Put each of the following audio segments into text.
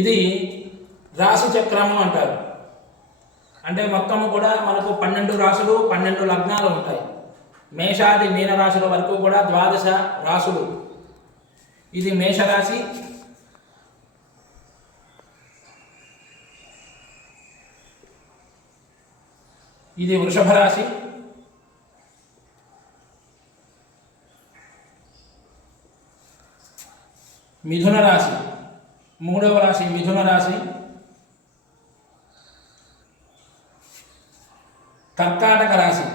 ఇది రాశి చక్రము అంటారు. అంటే మొత్తము కూడా మనకు 12 రాశులు 12 లగ్నాలు ఉంటాయి. మేషాది మీన రాశుల వరకు కూడా 12 రాశులు. ఇది మేషరాశి, ఇది వృషభ రాశి, మిథున రాశి, 3వ రాశి మిథున రాశి, కర్కాటక రాశి,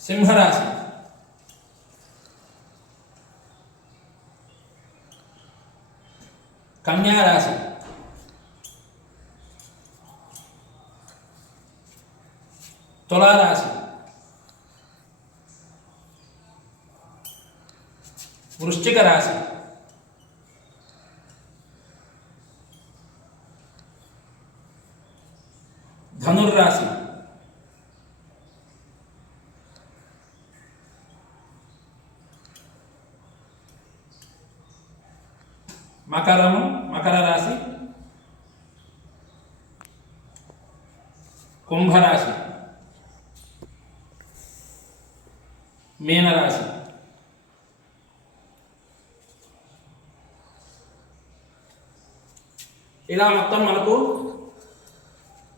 సింహరాశి, కన్యా రాశి, తులారాశి, వృశ్చిక రాశి, ధనుర్రాశి, మకర రాశి, కుంభరాశి, మీనరాశి. ఇలా మొత్తం మనకు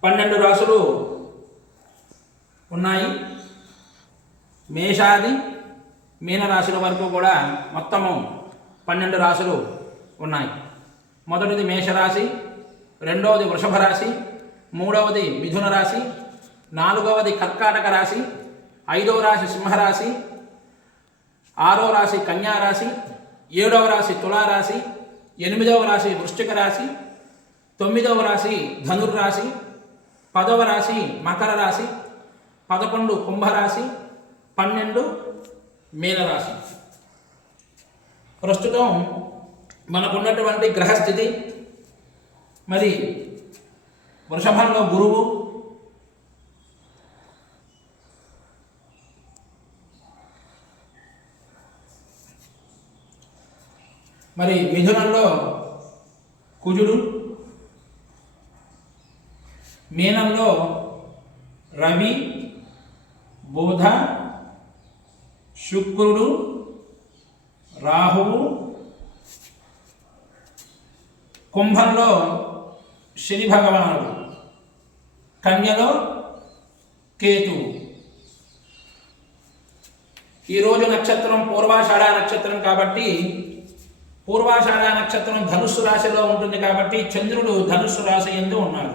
12 రాశులు ఉన్నాయి. మేషాది మీనరాశుల వరకు కూడా మొత్తము 12 రాశులు ఉన్నాయి. మొదటిది మేషరాశి, రెండవది వృషభ రాశి, మూడవది మిథున రాశి, నాలుగవది కర్కాటక రాశి, 5వ రాశి సింహరాశి, 6వ రాశి కన్యా రాశి, 7వ రాశి తులారాశి, 8వ రాశి వృశ్చిక రాశి, 9వ రాశి ధనుర్రాశి, 10వ రాశి మకర రాశి, 11 కుంభరాశి, 12 మీనరాశి. ప్రస్తుతం మనకున్నటువంటి గ్రహస్థితి మరి వృషభంలో గురువు, మరి మిథునంలో కుజుడు, మీనంలో రవి, బుధ, శుక్రుడు, రాహువు, కుంభంలో శని భగవానుడు, కన్యలో కేతువు. ఈరోజు నక్షత్రం పూర్వాషాఢ నక్షత్రం కాబట్టి పూర్వాషాఢ నక్షత్రం ధనుస్సు రాశిలో ఉంటుంది కాబట్టి చంద్రుడు ధనుస్సు రాశి యందు ఉన్నాడు.